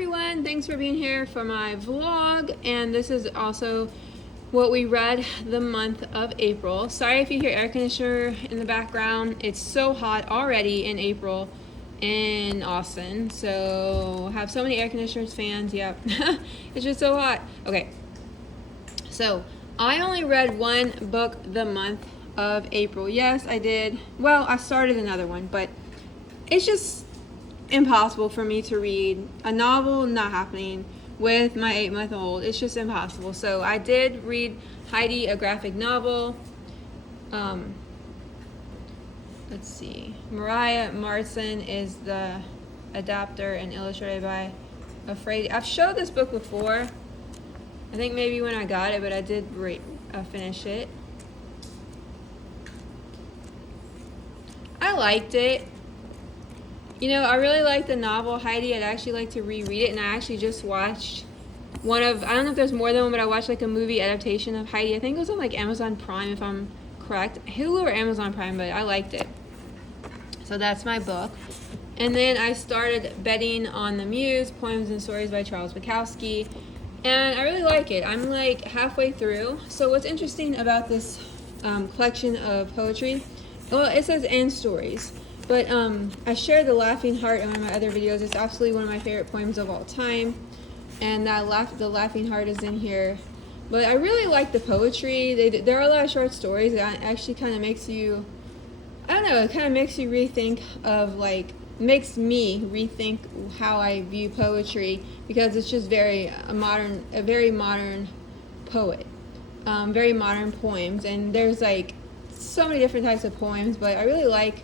everyone, thanks for being here for my vlog, and this is also what we read the month of April. Sorry if you hear air conditioner in the background. It's so hot already in April in Austin, so have so many air conditioners, fans, yep. It's just so hot. Okay, so I only read one book the month of April. Yes, I did. Well, I started another one, but it's just impossible for me to read a novel, not happening with my 8-month-old. It's just impossible. So I did read Heidi, a graphic novel. Let's see, Mariah Martin is the adapter and illustrated by Afraid. I've showed this book before, I think maybe when I got it, but I did finish it. I liked it. You know, I really like the novel Heidi. I'd actually like to reread it, and I actually just watched one of, I don't know if there's more than one, but I watched like a movie adaptation of Heidi. I think it was on like Amazon Prime, if I'm correct. Hulu or Amazon Prime, but I liked it. So that's my book. And then I started Betting on the Muse, Poems and Stories by Charles Bukowski, and I really like it. I'm like halfway through. So what's interesting about this collection of poetry, well, it says and stories. But I shared The Laughing Heart in one of my other videos. It's absolutely one of my favorite poems of all time. And the Laughing Heart is in here. But I really like the poetry. There are a lot of short stories that actually kind of makes you, I don't know, it kind of makes you rethink of like, makes me rethink how I view poetry, because it's just a very modern poet. Very modern poems. And there's like so many different types of poems, but I really like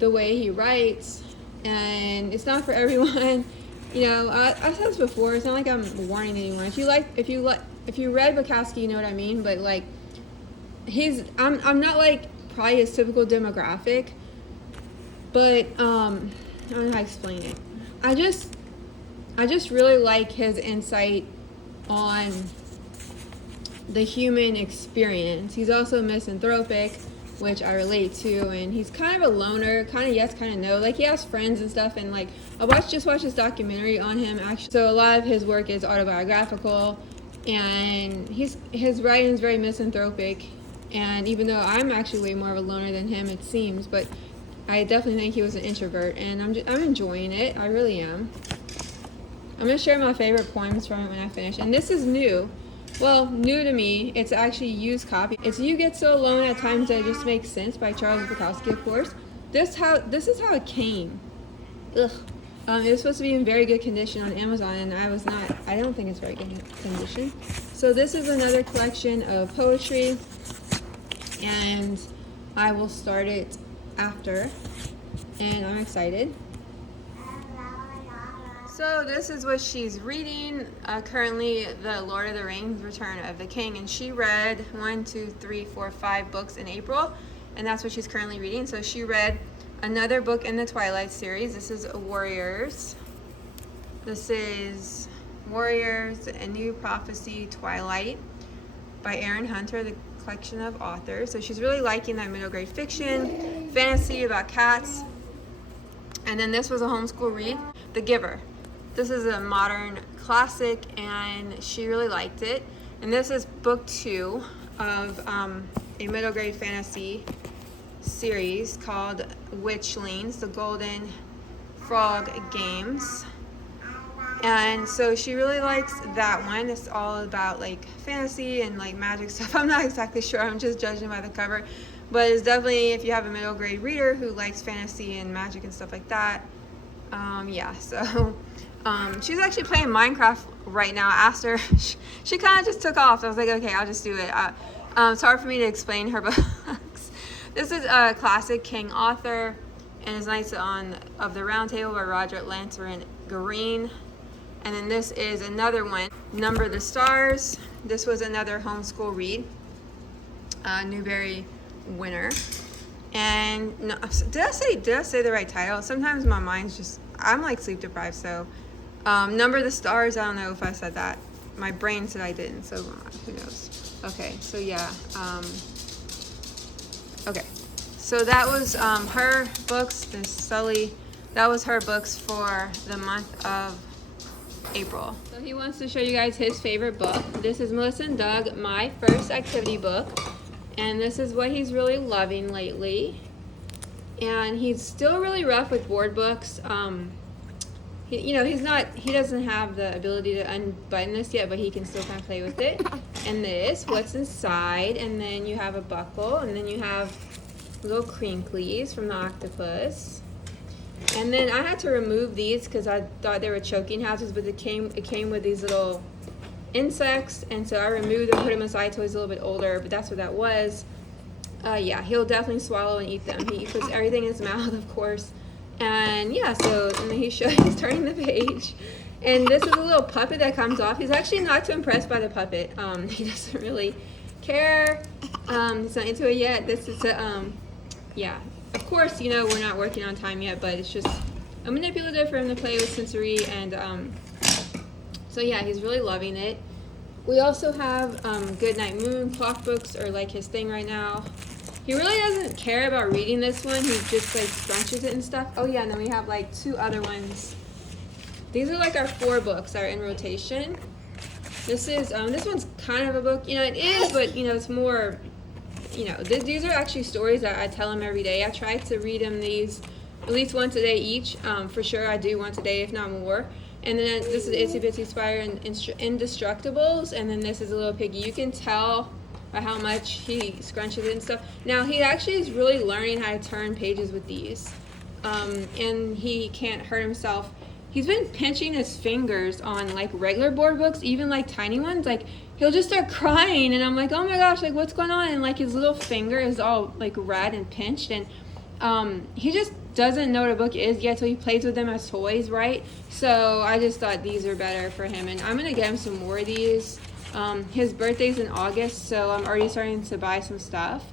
the way he writes, and it's not for everyone. You know, I've said this before. It's not like I'm warning anyone. If you read Bukowski, you know what I mean. But like, I'm not like probably his typical demographic, but I don't know how to explain it. I just really like his insight on the human experience. He's also misanthropic, which I relate to, and he's kind of a loner, kind of yes, kind of no. Like, he has friends and stuff, and like I just watched this documentary on him actually. So a lot of his work is autobiographical, and his writing is very misanthropic. And even though I'm actually way more of a loner than him, it seems, but I definitely think he was an introvert, and I'm enjoying it. I really am. I'm gonna share my favorite poems from it when I finish, and this is new. Well, new to me. It's actually used copy. It's You Get So Alone at Times That It Just Makes Sense by Charles Bukowski, of course. This is how it came. Ugh. It was supposed to be in very good condition on Amazon, and I don't think it's very good condition. So this is another collection of poetry, and I will start it after, and I'm excited. So this is what she's reading currently, The Lord of the Rings, Return of the King, and she read 5 books in April, and that's what she's currently reading. So she read another book in the Twilight series. This is Warriors. This is Warriors, A New Prophecy, Twilight by Erin Hunter, the collection of authors. So she's really liking that middle grade fiction, fantasy about cats. And then this was a homeschool read, The Giver. This is a modern classic, and she really liked it. And this is book 2 of a middle grade fantasy series called Witchlings, the Golden Frog Games. And so she really likes that one. It's all about like fantasy and like magic stuff. I'm not exactly sure. I'm just judging by the cover. But it's definitely, if you have a middle grade reader who likes fantasy and magic and stuff like that, yeah, so she's actually playing Minecraft right now. I asked her, she kind of just took off. I was like, okay, I'll just do it. It's hard for me to explain her books. This is a classic King Arthur and his Knights of the Round Table by Roger Lancerin Green. And then this is another one, Number the Stars. This was another homeschool read, Newbery winner. And no, did I say the right title? Sometimes my mind's just, I'm like sleep deprived, so Number the Stars, I don't know if I said that. My brain said I didn't, so who knows. Okay, so yeah, okay, so that was her books. This Sully, that was her books for the month of April. So he wants to show you guys his favorite book. This is Melissa and Doug, my first activity book. And this is what he's really loving lately. And he's still really rough with board books. He doesn't have the ability to unbutton this yet, but he can still kind of play with it. And this, what's inside, and then you have a buckle, and then you have little crinklies from the octopus. And then I had to remove these because I thought they were choking hazards, but it came with these little insects, and so I removed them, put them aside till he's a little bit older, but that's what that was. Yeah, he'll definitely swallow and eat them. He puts everything in his mouth, of course. And yeah, and then he's turning the page. And this is a little puppet that comes off. He's actually not too impressed by the puppet. He doesn't really care. He's not into it yet. This is yeah. Of course, we're not working on time yet, but it's just a manipulative for him to play with sensory, and so yeah, he's really loving it. We also have Goodnight Moon clock books are like his thing right now. He really doesn't care about reading this one. He just like scrunches it and stuff. Oh yeah, and then we have like 2 other ones. These are like our 4 books that are in rotation. This one's kind of a book, it is, but it's more. These are actually stories that I tell him every day. I try to read him these at least once a day each. For sure, I do once a day, if not more. And then this is Itsy Bitsy Spider and Indestructibles. And then this is a little piggy. You can tell by how much he scrunches it and stuff. Now, he actually is really learning how to turn pages with these. And he can't hurt himself. He's been pinching his fingers on like regular board books, even like tiny ones. Like he'll just start crying, and I'm like, oh my gosh, like what's going on? And like his little finger is all like red and pinched, and he just doesn't know what a book is yet, so he plays with them as toys, right? So I just thought these are better for him, and I'm gonna get him some more of these. His birthday's in August, so I'm already starting to buy some stuff.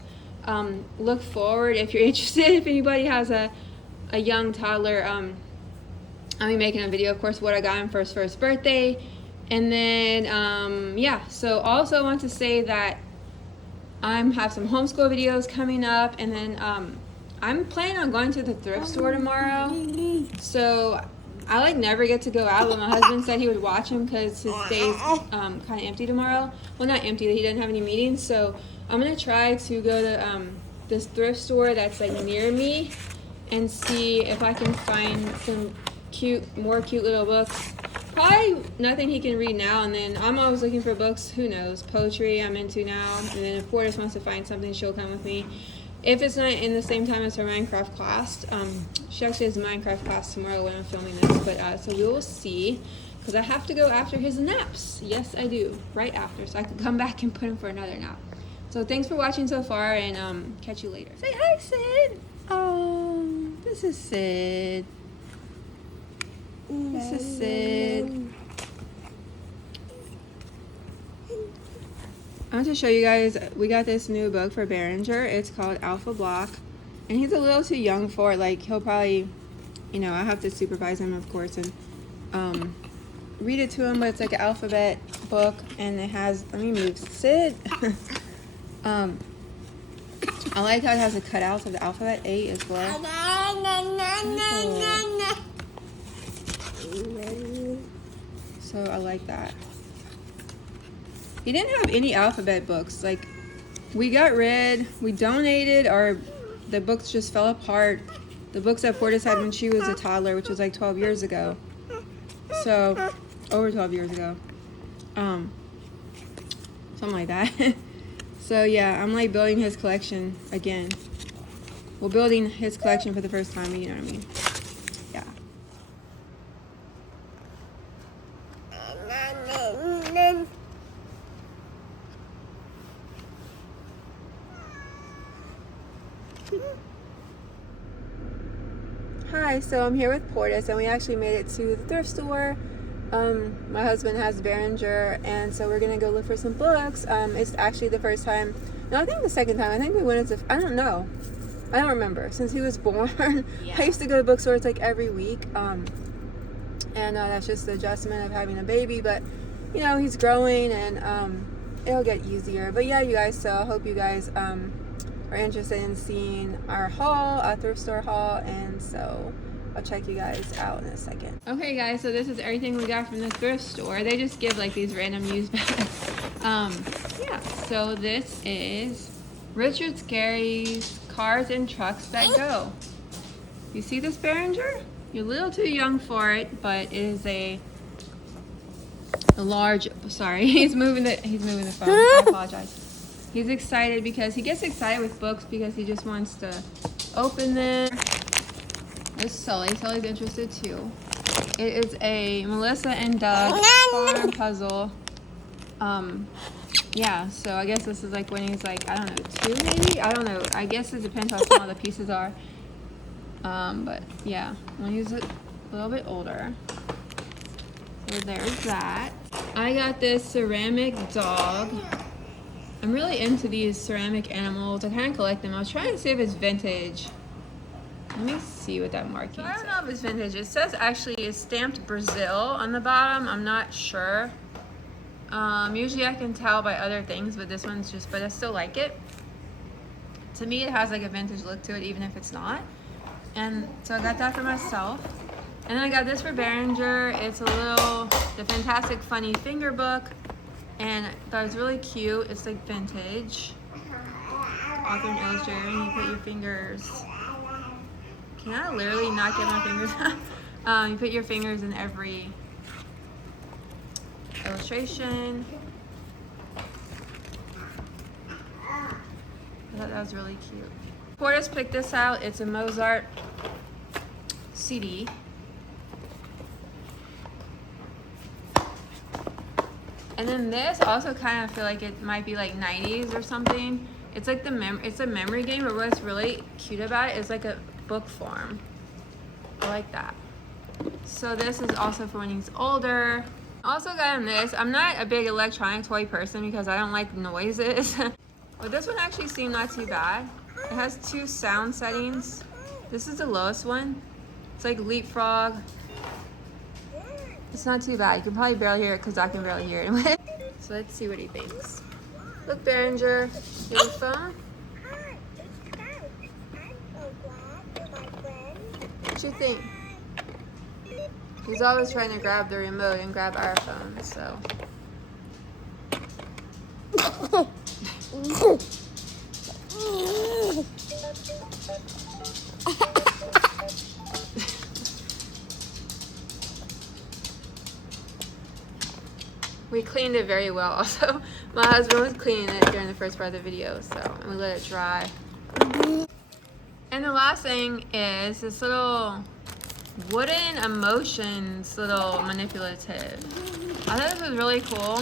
Look forward if you're interested. If anybody has a young toddler, I'll be making a video, of course, what I got him for his first birthday. And then, yeah, so also I want to say that I have some homeschool videos coming up, and then I'm planning on going to the thrift store tomorrow. So I like never get to go out, but my husband said he would watch him because his day's kind of empty tomorrow. Well, not empty, that he doesn't have any meetings. So I'm going to try to go to this thrift store that's like near me and see if I can find some more cute little books. Probably nothing he can read now, and then I'm always looking for books. Who knows? Poetry I'm into now, and then if Portis wants to find something, she'll come with me. If it's not in the same time as her Minecraft class, she actually has a Minecraft class tomorrow when I'm filming this, but so we will see, because I have to go after his naps. Yes, I do, right after, so I can come back and put him for another nap. So thanks for watching so far, and catch you later. Say hi, Sid. Oh, this is Sid. This is Sid. I want to show you guys, we got this new book for Behringer. It's called Alpha Block. And he's a little too young for it. Like, he'll probably, I have to supervise him, of course, and read it to him. But it's like an alphabet book. And it has, let me move. Sid. I like how it has the cutouts of the alphabet, A as well. Oh. So I like that. He didn't have any alphabet books. Like, we donated, or the books just fell apart. The books that Portis had when she was a toddler, which was like 12 years ago. So, over 12 years ago. Something like that. So yeah, I'm like building his collection again. Well, building his collection for the first time, you know what I mean? Yeah. Hi, so I'm here with Portis, and we actually made it to the thrift store. My husband has Behringer, and so we're gonna go look for some books. It's actually the first time, no, I think the second time. I think we went into, I don't know. I don't remember. Since he was born, yeah. I used to go to bookstores like every week. And that's just the adjustment of having a baby, but he's growing, and it'll get easier. But yeah, you guys, so I hope you guys are interested in seeing our haul, our thrift store haul, and so I'll check you guys out in a second. Okay guys, so this is everything we got from the thrift store. They just give like these random used bags. Yeah, so this is Richard Scarry's Cars and Trucks That Go. You see this, Behringer? You're a little too young for it, but it is a large, sorry, he's moving the phone. I apologize. He's excited because he gets excited with books because he just wants to open them. There's Sully. Sully's interested too. It is a Melissa and Doug farm puzzle. Yeah, so I guess this is like when he's like, I don't know, 2 maybe? I don't know. I guess it depends how small the pieces are. But yeah, when he's a little bit older. So there's that. I got this ceramic dog. I'm really into these ceramic animals. I kind of collect them. I was trying to see if it's vintage. Let me see what that marking says. I don't know if it's vintage. It says actually it's stamped Brazil on the bottom. I'm not sure. Usually I can tell by other things, but this one's just, but I still like it. To me, it has like a vintage look to it, even if it's not. And so I got that for myself. And then I got this for Behringer. It's a little, the Fantastic Funny finger book. And I thought it was really cute. It's like vintage. Author and illustrator, and you put your fingers. Can I literally not get my fingers out? You put your fingers in every illustration. I thought that was really cute. Portis picked this out. It's a Mozart CD. And then this also kind of feel like it might be like 90s or something. It's like it's a memory game, but what's really cute about it is like a book form. I like that. So this is also for when he's older. Also got him this. I'm not a big electronic toy person because I don't like noises. But this one actually seemed not too bad. It has 2 sound settings. This is the lowest one. It's like Leapfrog. It's not too bad. You can probably barely hear it because I can barely hear it. So let's see what he thinks. Look, Behringer, your phone. What you think? He's always trying to grab the remote and grab our phone, so. We cleaned it very well also. My husband was cleaning it during the first part of the video, so and we let it dry. And the last thing is this little wooden emotions little manipulative. I thought this was really cool.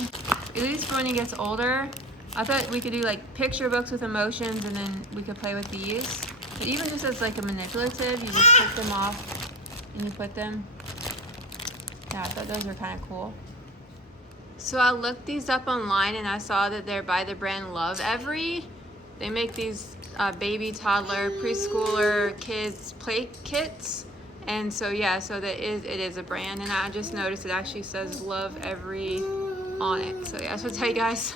At least for when he gets older. I thought we could do like picture books with emotions and then we could play with these. But even just as like a manipulative, you just take them off and you put them. Yeah, I thought those were kind of cool. So I looked these up online and I saw that they're by the brand Love Every. They make these baby, toddler, preschooler, kids play kits. And so yeah, so it is a brand, and I just noticed it actually says Love Every on it. So yeah, so I'll tell you guys,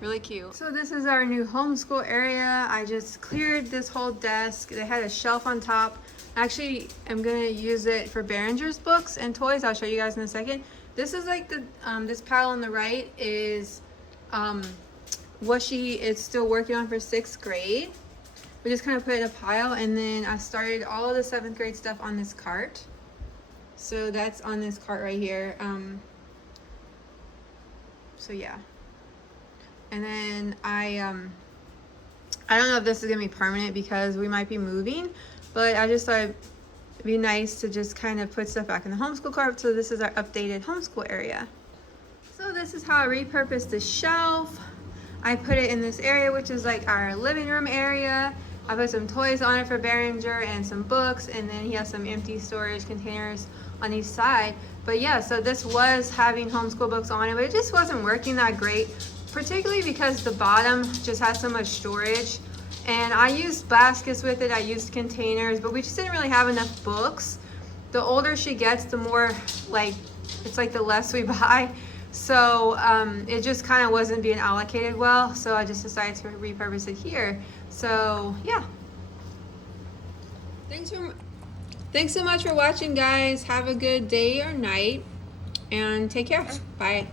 really cute. So this is our new homeschool area. I just cleared this whole desk. They had a shelf on top. Actually, I'm gonna use it for Behringer's books and toys. I'll show you guys in a second. This is like the this pile on the right is what she is still working on for 6th grade. We just kind of put it in a pile, and then I started all of the 7th grade stuff on this cart. So that's on this cart right here. So yeah. And then I don't know if this is gonna be permanent because we might be moving, but I just thought it'd be nice to just kind of put stuff back in the homeschool cart. So this is our updated homeschool area. So this is how I repurposed the shelf. I put it in this area, which is like our living room area. I put some toys on it for Behringer and some books, and then he has some empty storage containers on each side. But yeah, so this was having homeschool books on it, but it just wasn't working that great, particularly because the bottom just has so much storage. And I used baskets with it, I used containers, but we just didn't really have enough books. The older she gets, the more like, it's like the less we buy. So it just kind of wasn't being allocated well. So I just decided to repurpose it here. So yeah. Thanks Thanks so much for watching, guys. Have a good day or night, and take care. Bye.